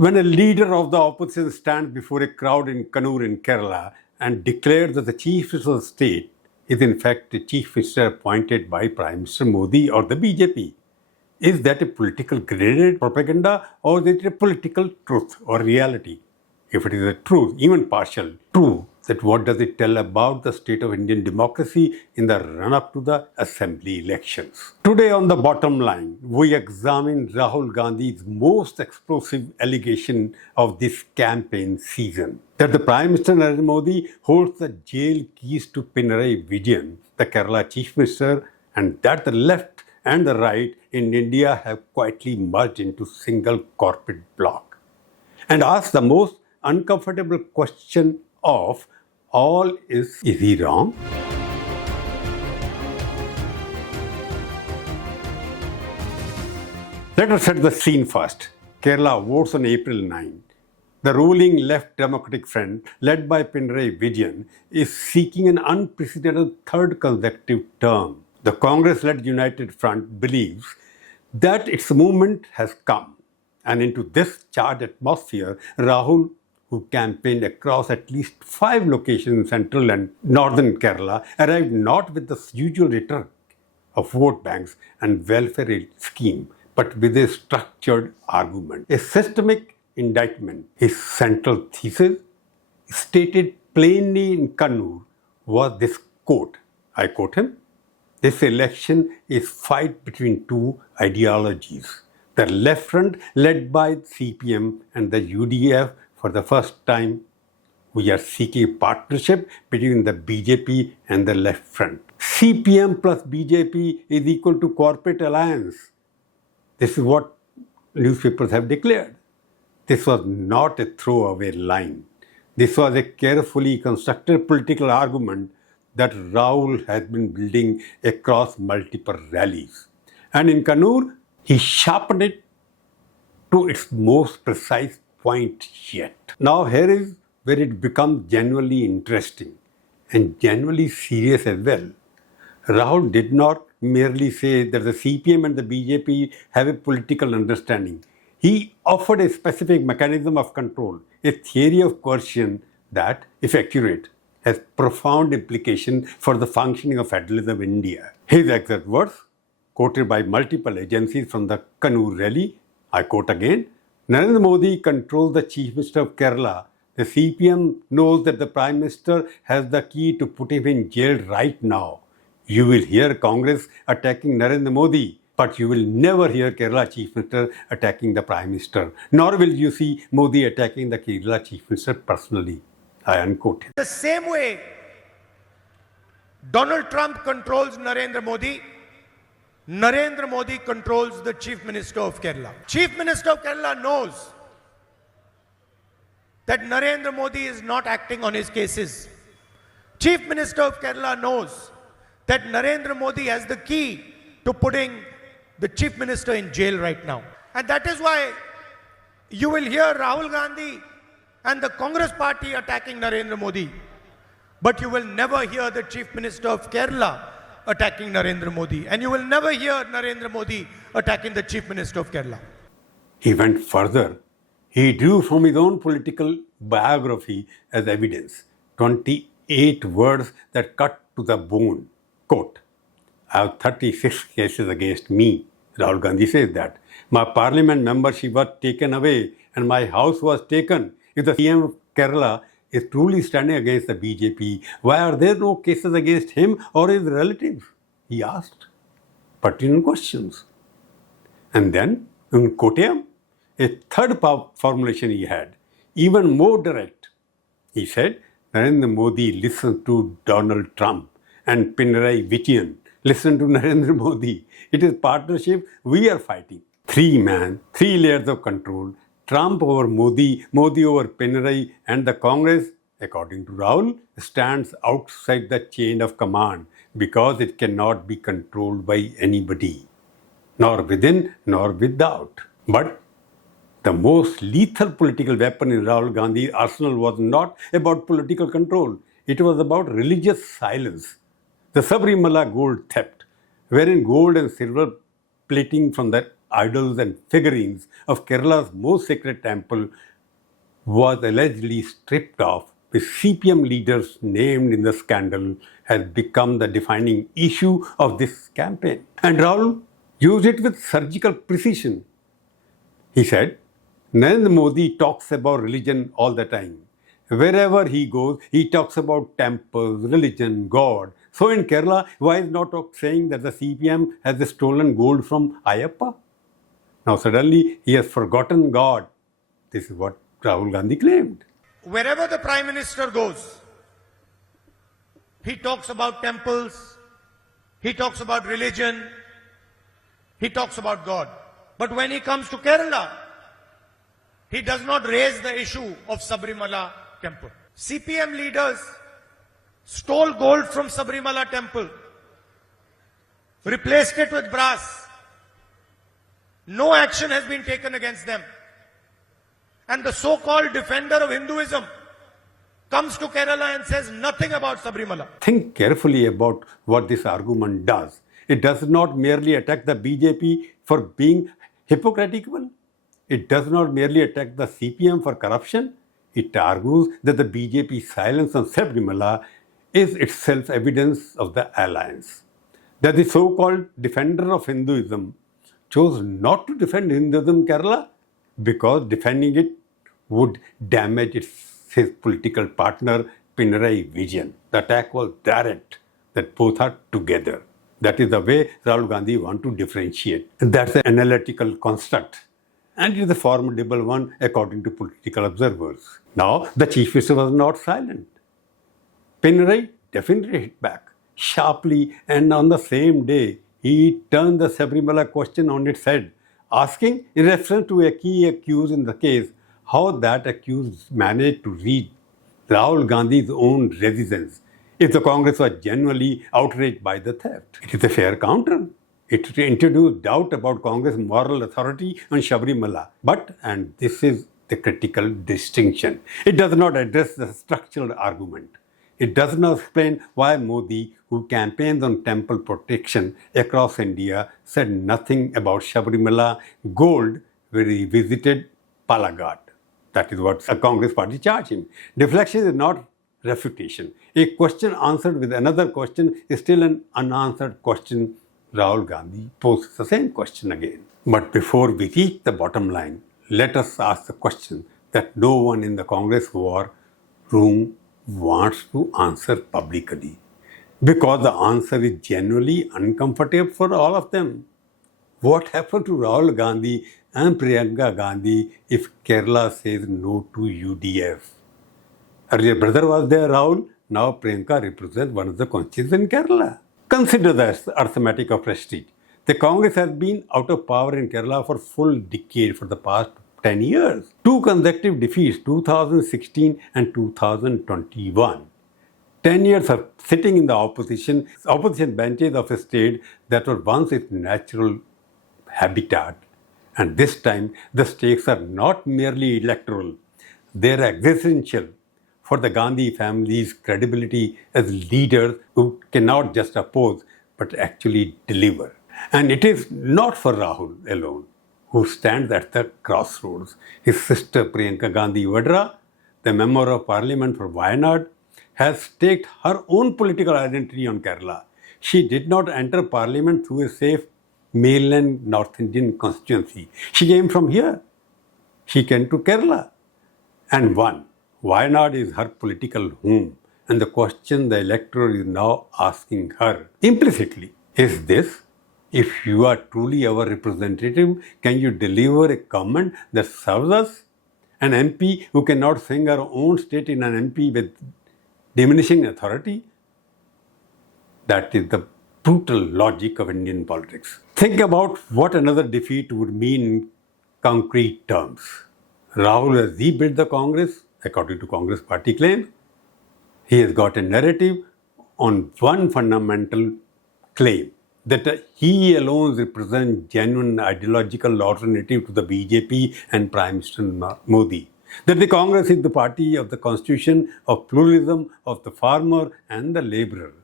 When a leader of the opposition stands before a crowd in Kannur in Kerala and declares that the Chief Minister of the state is in fact the Chief Minister appointed by Prime Minister Modi or the BJP, is that a political graded propaganda or is it a political truth or reality? If it is a truth, even partial truth, that what does it tell about the state of Indian democracy in the run-up to the assembly elections? Today on the bottom line, we examine Rahul Gandhi's most explosive allegation of this campaign season, that the Prime Minister Narendra Modi holds the jail keys to Pinarayi Vijayan, the Kerala Chief Minister, and that the left and the right in India have quietly merged into single corporate bloc. And ask the most uncomfortable question of all is he wrong? Let us set the scene first. Kerala votes on April 9. The ruling Left Democratic Front, led by Pinarayi Vijayan, is seeking an unprecedented third consecutive term. The Congress-led United Front believes that its movement has come. And into this charged atmosphere, Rahul, who campaigned across at least 5 locations in central and northern Kerala, arrived not with the usual rhetoric of vote banks and welfare scheme, but with a structured argument, a systemic indictment. His central thesis, stated plainly in Kannur, was this quote. I quote him: "This election is fight between two ideologies. The left front led by CPM and the UDF. For the first time, we are seeking a partnership between the BJP and the left front. CPM plus BJP is equal to corporate alliance." This is what newspapers have declared. This was not a throwaway line. This was a carefully constructed political argument that Rahul has been building across multiple rallies. And in Kannur, he sharpened it to its most precise point yet. Now here is where it becomes genuinely interesting and genuinely serious as well. Rahul did not merely say that the CPM and the BJP have a political understanding. He offered a specific mechanism of control, a theory of coercion that, if accurate, has profound implication for the functioning of federalism in India. His exact words, quoted by multiple agencies from the Kannur rally, I quote again: "Narendra Modi controls the Chief Minister of Kerala. The CPM knows that the Prime Minister has the key to put him in jail right now. You will hear Congress attacking Narendra Modi, but you will never hear Kerala Chief Minister attacking the Prime Minister, nor will you see Modi attacking the Kerala Chief Minister personally." I unquote him. The same way Donald Trump controls Narendra Modi, Narendra Modi controls the Chief Minister of Kerala. Chief Minister of Kerala knows that Narendra Modi is not acting on his cases. Chief Minister of Kerala knows that Narendra Modi has the key to putting the Chief Minister in jail right now. And that is why you will hear Rahul Gandhi and the Congress party attacking Narendra Modi. But you will never hear the Chief Minister of Kerala attacking Narendra Modi. And you will never hear Narendra Modi attacking the Chief Minister of Kerala. He went further. He drew from his own political biography as evidence 28 words that cut to the bone. Quote, "I have 36 cases against me." Rahul Gandhi says that. "My parliament membership was taken away and my house was taken." If the CM of Kerala is truly standing against the BJP, why are there no cases against him or his relatives? He asked pertinent questions. And then, in Kottayam, a third formulation he had, even more direct. He said, "Narendra Modi listens to Donald Trump and Pinarayi Vijayan listen to Narendra Modi. It is partnership we are fighting." 3-man, 3 layers of control. Trump over Modi, Modi over Pinarayi, and the Congress, according to Rahul, stands outside the chain of command because it cannot be controlled by anybody, nor within nor without. But the most lethal political weapon in Rahul Gandhi's arsenal was not about political control. It was about religious silence. The Sabarimala gold theft, wherein gold and silver plating from the idols and figurines of Kerala's most sacred temple was allegedly stripped off, with CPM leaders named in the scandal, has become the defining issue of this campaign. And Rahul used it with surgical precision. He said, Narendra Modi talks about religion all the time. Wherever he goes, he talks about temples, religion, God. So in Kerala, why is not saying that the CPM has stolen gold from Ayyappa? Now suddenly he has forgotten God. This is what Rahul Gandhi claimed. Wherever the Prime Minister goes, he talks about temples, he talks about religion, he talks about God. But when he comes to Kerala, he does not raise the issue of Sabarimala temple. CPM leaders stole gold from Sabarimala temple, replaced it with brass. No action has been taken against them. And the so-called defender of Hinduism comes to Kerala and says nothing about Sabarimala. Think carefully about what this argument does. It does not merely attack the BJP for being hypocritical. It does not merely attack the CPM for corruption. It argues that the BJP's silence on Sabarimala is itself evidence of the alliance. That the so-called defender of Hinduism chose not to defend Hinduism in Kerala because defending it would damage his political partner Pinarayi Vijayan. The attack was direct, that both are together. That is the way Rahul Gandhi wants to differentiate. That's an analytical construct. And it is a formidable one according to political observers. Now, the Chief Minister was not silent. Pinarayi definitely hit back sharply, and on the same day, he turned the Sabarimala question on its head, asking, in reference to a key accused in the case, how that accused managed to reach Rahul Gandhi's own residence if the Congress was genuinely outraged by the theft. It is a fair counter. It introduced doubt about Congress' moral authority on Sabarimala. But, and this is the critical distinction, it does not address the structural argument. It does not explain why Modi, who campaigns on temple protection across India, said nothing about Sabarimala gold when he visited Palagat. That is what the Congress party charged him. Deflection is not refutation. A question answered with another question is still an unanswered question. Rahul Gandhi poses the same question again. But before we reach the bottom line, let us ask the question that no one in the Congress war room wants to answer publicly, because the answer is genuinely uncomfortable for all of them. What happened to Rahul Gandhi and Priyanka Gandhi if Kerala says no to UDF? Earlier brother was there, Rahul. Now Priyanka represents one of the constituencies in Kerala. Consider the arithmetic of prestige. The Congress has been out of power in Kerala for full decade for the past 10 years. Two consecutive defeats, 2016 and 2021. 10 years of sitting in the opposition benches of a state that was once its natural habitat. And this time, the stakes are not merely electoral, they are existential for the Gandhi family's credibility as leaders who cannot just oppose but actually deliver. And it is not for Rahul alone, who stands at the crossroads. His sister Priyanka Gandhi Vadra, the Member of Parliament for Wayanad, has staked her own political identity on Kerala. She did not enter Parliament through a safe mainland North Indian constituency. She came from here. She came to Kerala and won. Wayanad is her political home, and the question the electorate is now asking her implicitly is this: if you are truly our representative, can you deliver a comment that serves us? An MP who cannot sing her own state in an MP with diminishing authority? That is the brutal logic of Indian politics. Think about what another defeat would mean in concrete terms. Rahul has rebuilt the Congress, according to Congress party claims. He has got a narrative on one fundamental claim, that he alone represents genuine ideological alternative to the BJP and Prime Minister Modi. That the Congress is the party of the constitution, of pluralism, of the farmer and the laborer.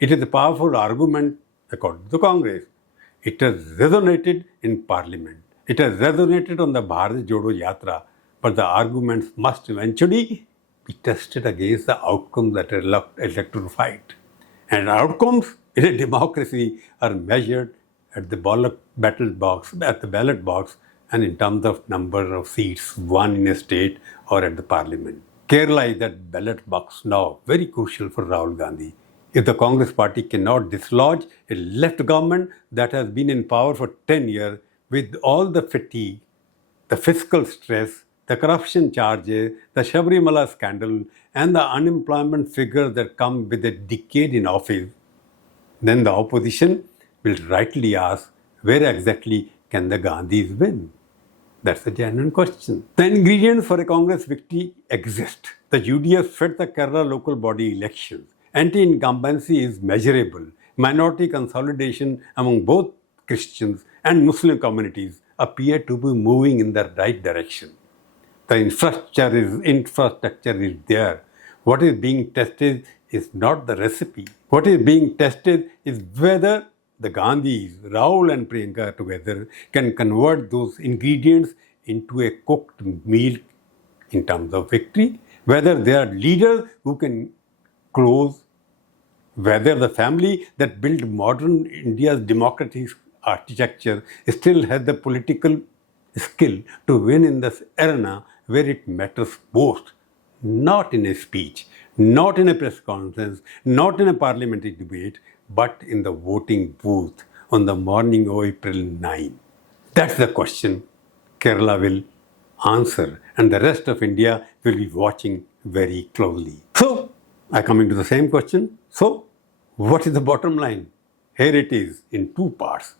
It is a powerful argument according to the Congress. It has resonated in Parliament. It has resonated on the Bharat Jodo Yatra, but the arguments must eventually be tested against the outcomes that electoral fight. And outcomes in a democracy are measured at the ballot box and in terms of number of seats won in a state or at the parliament. Kerala is that ballot box now, very crucial for Rahul Gandhi. If the Congress party cannot dislodge a left government that has been in power for 10 years with all the fatigue, the fiscal stress, the corruption charges, the Sabarimala scandal, and the unemployment figures that come with a decade in office, then the opposition will rightly ask, where exactly can the Gandhis win? That's a genuine question. The ingredients for a Congress victory exist. The UDF fed the Kerala local body elections. Anti-incumbency is measurable. Minority consolidation among both Christians and Muslim communities appear to be moving in the right direction. The infrastructure is there. What is being tested is not the recipe. What is being tested is whether the Gandhis, Rahul and Priyanka together, can convert those ingredients into a cooked meal in terms of victory, whether they are leaders who can close, whether the family that built modern India's democratic architecture still has the political skill to win in this arena where it matters most, not in a speech, not in a press conference, not in a parliamentary debate, but in the voting booth on the morning of April 9. That's the question Kerala will answer, and the rest of India will be watching very closely. So, I come into the same question. So, what is the bottom line? Here it is in two parts.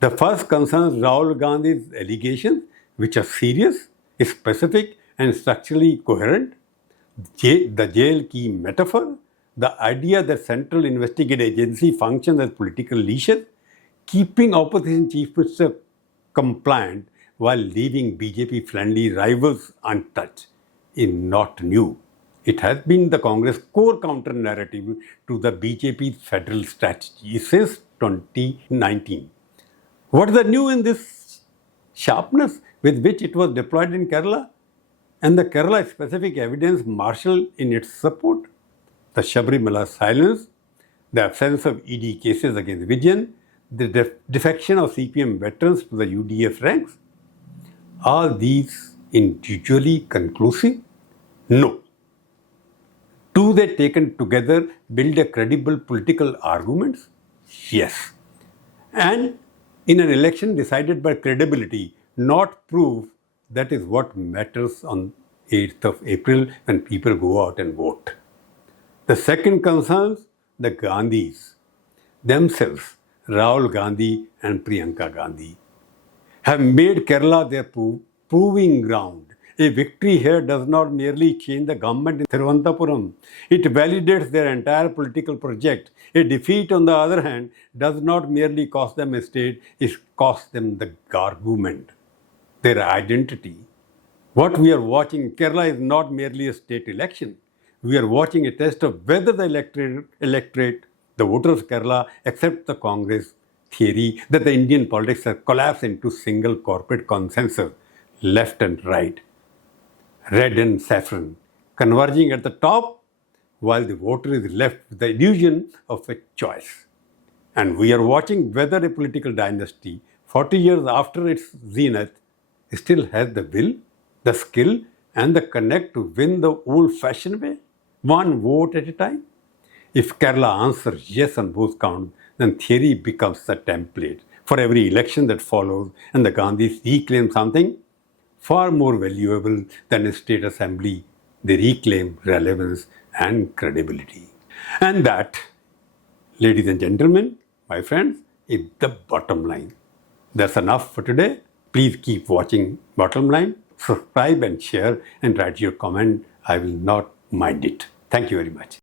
The first concerns Rahul Gandhi's allegations, which are serious, specific, and structurally coherent. The jail key metaphor, the idea that central investigative agency functions as political leashes, keeping opposition chief minister compliant while leaving BJP-friendly rivals untouched, is not new. It has been the Congress core counter-narrative to the BJP's federal strategy since 2019. What is the new in this sharpness with which it was deployed in Kerala? And the Kerala specific evidence marshaled in its support? The Sabarimala silence, the absence of ED cases against Vijayan, the defection of CPM veterans to the UDF ranks. Are these individually conclusive? No. Do they taken together build a credible political arguments? Yes. And in an election decided by credibility, not proof, that is what matters on 8th of April when people go out and vote. The second concerns the Gandhis themselves, Rahul Gandhi and Priyanka Gandhi, have made Kerala their proving ground. A victory here does not merely change the government in Thiruvananthapuram. It validates their entire political project. A defeat, on the other hand, does not merely cost them a state, it costs them the argument, their identity. What we are watching in Kerala is not merely a state election. We are watching a test of whether the electorate, the voters of Kerala, accept the Congress theory that the Indian politics have collapsed into single corporate consensus, left and right, red and saffron, converging at the top, while the voter is left with the illusion of a choice. And we are watching whether a political dynasty, 40 years after its zenith, still has the will, the skill, and the connect to win the old-fashioned way, one vote at a time. If Kerala answers yes on both counts, then theory becomes the template for every election that follows, and the Gandhis reclaim something far more valuable than a state assembly. They reclaim relevance and credibility. And that, ladies and gentlemen, my friends, is the bottom line. That's enough for today. Please keep watching Bottomline. Subscribe and share and write your comment. I will not mind it. Thank you very much.